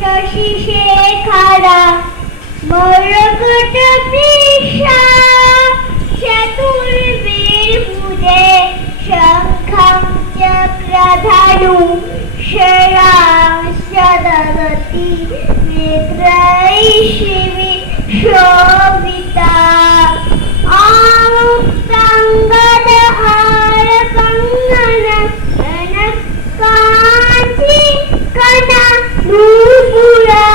শশী শেখারা মরকট বৃষা চতুর বীর পূজে শঙ্খম চক্রধনু শরাং সদগতি নেত্রৈ শিবি শোভিতা আমুক্তাঙ্গদহার কঙ্গন কাঞ্চি কনা নূপুরা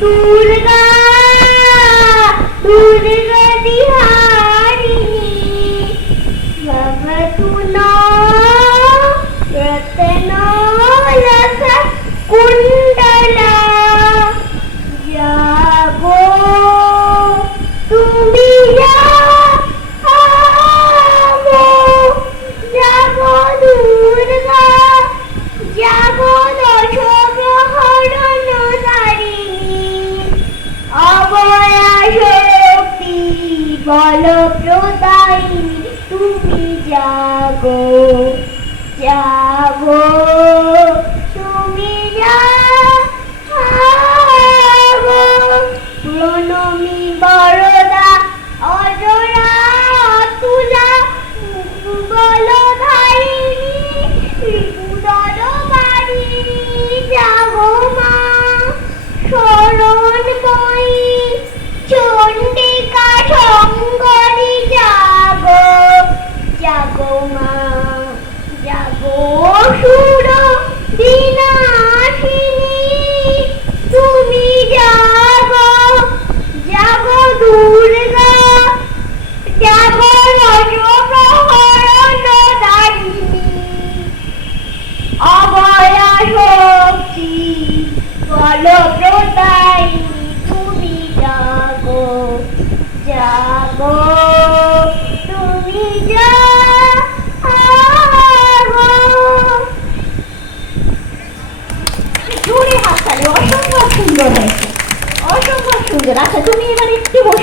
দুর্গা দুর্গদিহারিণী ভবতু নো রত্নলস কুণ্ডলা জাগো তুমি জাগো জাগো দুর্গা জাগো দশগ্রহণধারিণী অবয়া শক্তি বল প্রদায়িনী তুমি জাগো জাগো তুমি জাগো প্রণমী বরদা অজরা তুলা বলধারিণী রিপুদর বারিণী জাগো মা শরণময়ী চণ্ডিকা শঙ্করী জাগো জাগো মা জাগো সুর বিনাশিনী তুমি জাগো জাগো দুর্গা জাগো রজপ্রহরণধারিণী অভয়া শক্তি বল প্রদায়িনী তুমি জাগো জাগো তুমি জাগো। জোরে হাততালি, অসম্ভব সুন্দর হয়েছে, অসম্ভব সুন্দর। আচ্ছা তুমি এবার একটু